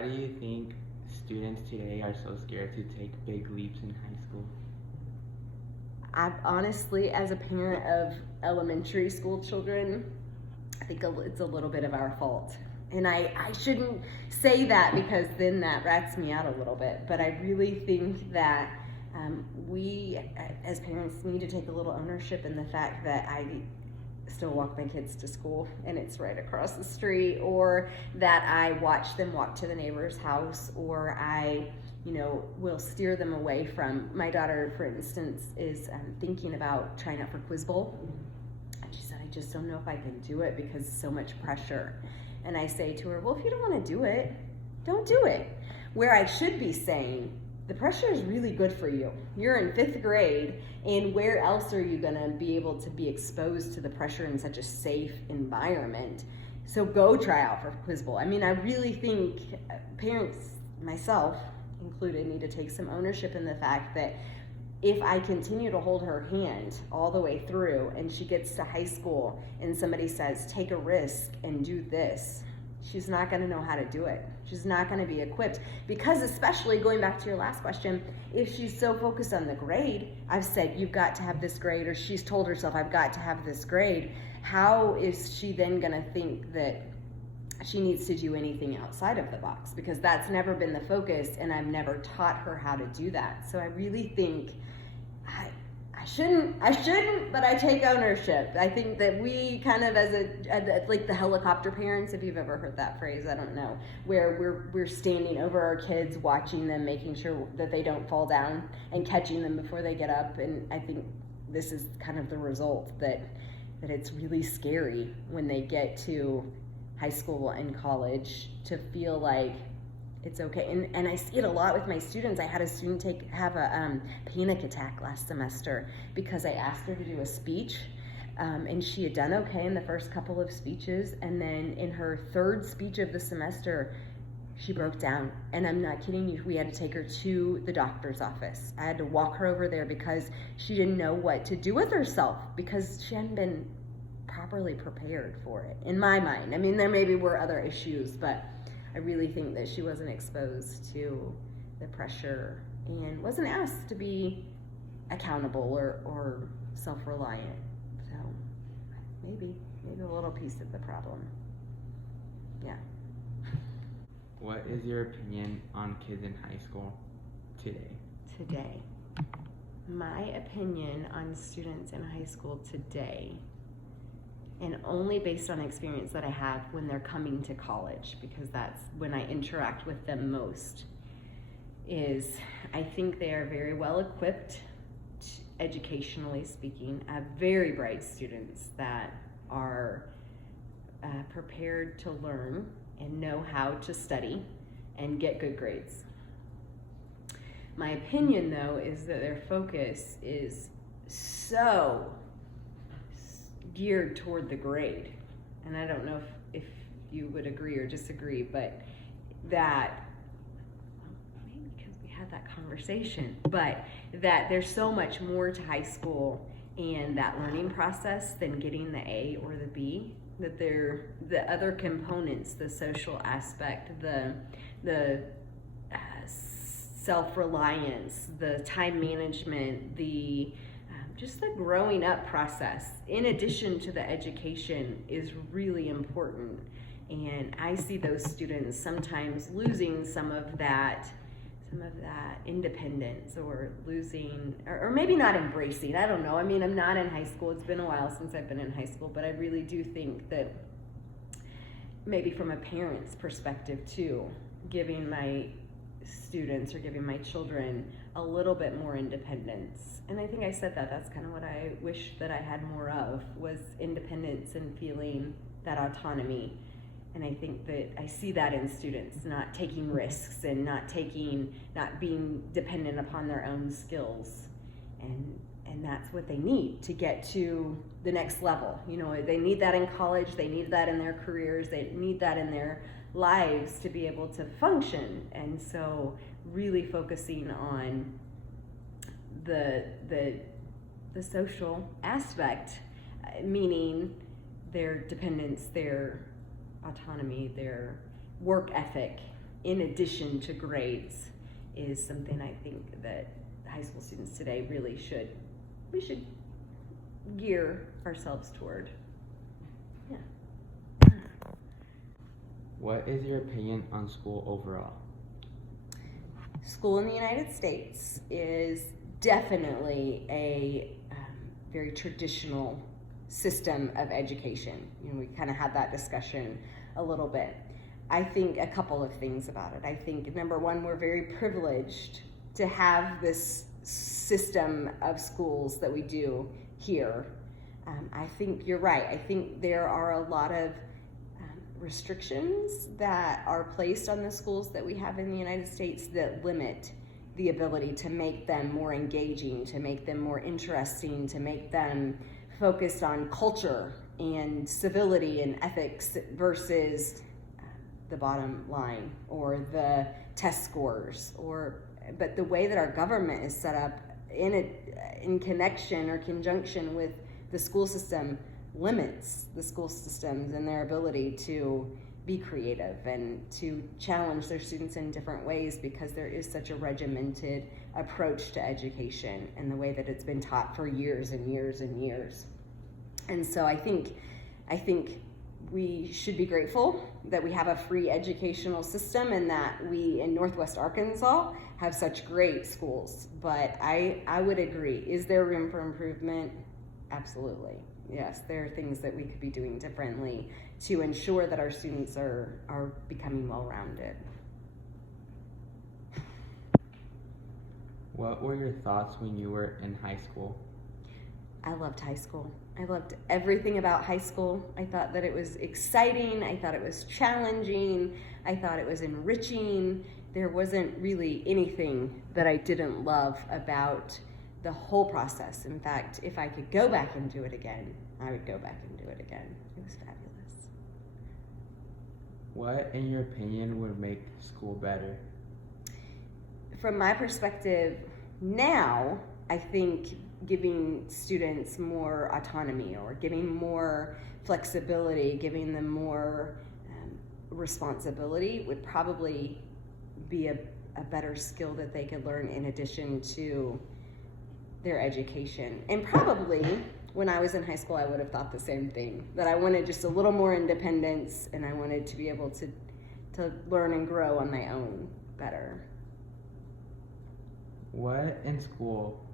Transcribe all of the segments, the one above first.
Why do you think students today are so scared to take big leaps in high school? I've honestly, as a parent of elementary school children, I think it's a little bit of our fault. And I shouldn't say that because then that rats me out a little bit. But I really think that we as parents need to take a little ownership in the fact that I still walk my kids to school and it's right across the street, or that I watch them walk to the neighbor's house, or I will steer them away from. My daughter, for instance, is thinking about trying out for Quiz Bowl. And she said, I just don't know if I can do it because so much pressure. And I say to her, well, if you don't want to do it, don't do it. Where I should be saying, the pressure is really good for you. You're in 5th grade, and where else are you going to be able to be exposed to the pressure in such a safe environment? So go try out for Quiz Bowl. I mean, I really think parents, myself included, need to take some ownership in the fact that if I continue to hold her hand all the way through and she gets to high school and somebody says, take a risk and do this, she's not going to know how to do it. She's not going to be equipped, because especially going back to your last question, if she's so focused on the grade, I've said, you've got to have this grade, or she's told herself, I've got to have this grade, how is she then going to think that she needs to do anything outside of the box? Because that's never been the focus, and I've never taught her how to do that. So I really think I shouldn't, but I take ownership. I think that we kind of, as like the helicopter parents, if you've ever heard that phrase, I don't know, where we're standing over our kids, watching them, making sure that they don't fall down, and catching them before they get up. And I think this is kind of the result, that it's really scary when they get to high school and college to feel like it's okay. And I see it a lot with my students. I had a student have a panic attack last semester because I asked her to do a speech, and she had done okay in the first couple of speeches, and then in her 3rd speech of the semester, she broke down. And I'm not kidding you, we had to take her to the doctor's office. I had to walk her over there because she didn't know what to do with herself, because she hadn't been properly prepared for it, in my mind. I mean, there maybe were other issues, but I really think that she wasn't exposed to the pressure and wasn't asked to be accountable or self-reliant. So maybe a little piece of the problem. Yeah. What is your opinion on kids in high school today? Today. My opinion on students in high school today, and only based on experience that I have when they're coming to college, because that's when I interact with them most, is I think they are very well equipped, educationally speaking. I have very bright students that are prepared to learn and know how to study and get good grades. My opinion, though, is that their focus is so geared toward the grade. And I don't know if you would agree or disagree, but that, maybe because we had that conversation, but that there's so much more to high school and that learning process than getting the A or the B, that the other components, the social aspect, the self-reliance, the time management, just the growing up process, in addition to the education, is really important. And I see those students sometimes losing some of that independence, or losing, or maybe not embracing. I don't know. I mean, I'm not in high school. It's been a while since I've been in high school, but I really do think that maybe from a parent's perspective too, giving my students or giving my children a little bit more independence. And I think I said that's kind of what I wish that I had more of, was independence and feeling that autonomy. And I think that I see that in students, not taking risks and not being dependent upon their own skills. And that's what they need to get to the next level. You know, they need that in college, they need that in their careers, they need that in their lives to be able to function. And so really focusing on the social aspect, meaning their dependence, their autonomy, their work ethic, in addition to grades is something I think that high school students today really we should gear ourselves toward. Yeah. What is your opinion on school overall? School in the United States is definitely a very traditional system of education. We kind of had that discussion a little bit. I think a couple of things about it. I think, number one, we're very privileged to have this system of schools that we do here. I think you're right. I think there are a lot of restrictions that are placed on the schools that we have in the United States that limit the ability to make them more engaging, to make them more interesting, to make them focused on culture and civility and ethics versus the bottom line or the test scores. But the way that our government is set up in connection or conjunction with the school system limits the school systems and their ability to be creative and to challenge their students in different ways, because there is such a regimented approach to education and the way that it's been taught for years and years and years. And so I think we should be grateful that we have a free educational system and that we in Northwest Arkansas have such great schools. But I would agree. Is there room for improvement? Absolutely. Yes, there are things that we could be doing differently to ensure that our students are becoming well-rounded. What were your thoughts when you were in high school? I loved high school. I loved everything about high school. I thought that it was exciting. I thought it was challenging. I thought it was enriching. There wasn't really anything that I didn't love about the whole process. In fact, if I could go back and do it again, I would go back and do it again. It was fabulous. What, in your opinion, would make school better? From my perspective now, I think giving students more autonomy or giving more flexibility, giving them more responsibility would probably be a better skill that they could learn in addition to their education. And probably when I was in high school, I would have thought the same thing, that I wanted just a little more independence and I wanted to be able to learn and grow on my own better. What in school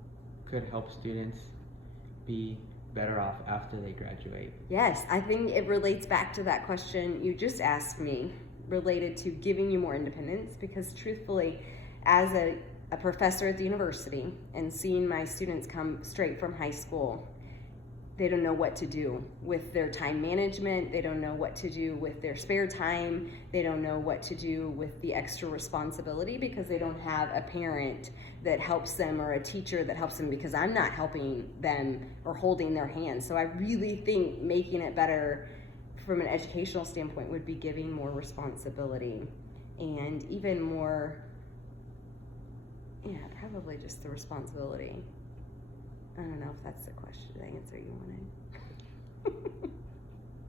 could help students be better off after they graduate? Yes, I think it relates back to that question you just asked me, related to giving you more independence, because truthfully, as a professor at the university and seeing my students come straight from high school, they don't know what to do with their time management. They don't know what to do with their spare time. They don't know what to do with the extra responsibility because they don't have a parent that helps them or a teacher that helps them, because I'm not helping them or holding their hand. So I really think making it better from an educational standpoint would be giving more responsibility and even more, probably just the responsibility. I don't know if that's the answer you wanted.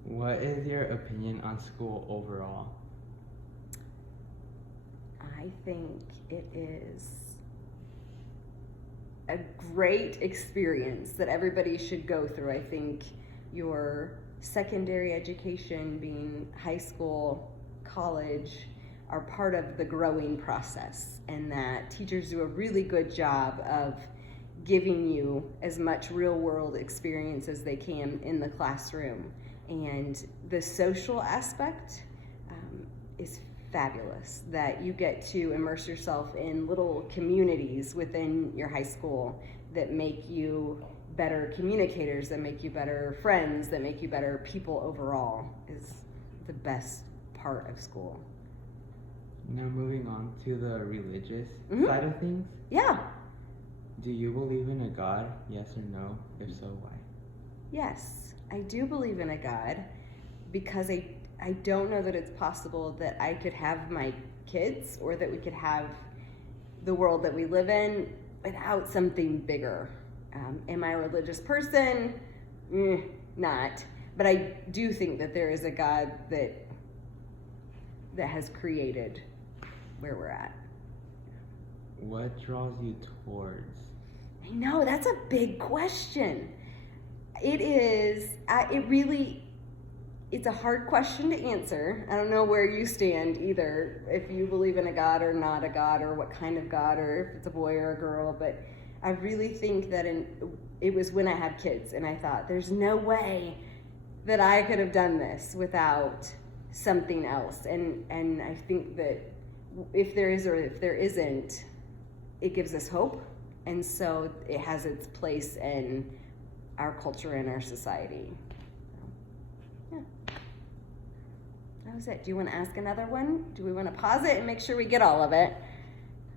What is your opinion on school overall? I think it is a great experience that everybody should go through. I think your secondary education, being high school, college, are part of the growing process, and that teachers do a really good job of giving you as much real world experience as they can in the classroom. And the social aspect is fabulous, that you get to immerse yourself in little communities within your high school that make you better communicators, that make you better friends, that make you better people overall, is the best part of school. Now moving on to the religious side of things. Yeah. Do you believe in a God? Yes or no? If so, why? Yes, I do believe in a God, because I don't know that it's possible that I could have my kids or that we could have the world that we live in without something bigger. Am I a religious person? Not. But I do think that there is a God that has created where we're at. What draws you towards? I know, that's a big question. It is, it's a hard question to answer. I don't know where you stand either, if you believe in a God or not a God, or what kind of God, or if it's a boy or a girl, but I really think that it was when I had kids, and I thought, there's no way that I could have done this without something else. And I think that if there is or if there isn't, it gives us hope. And so it has its place in our culture and our society. So, yeah. That was it. Do you want to ask another one? Do we want to pause it and make sure we get all of it?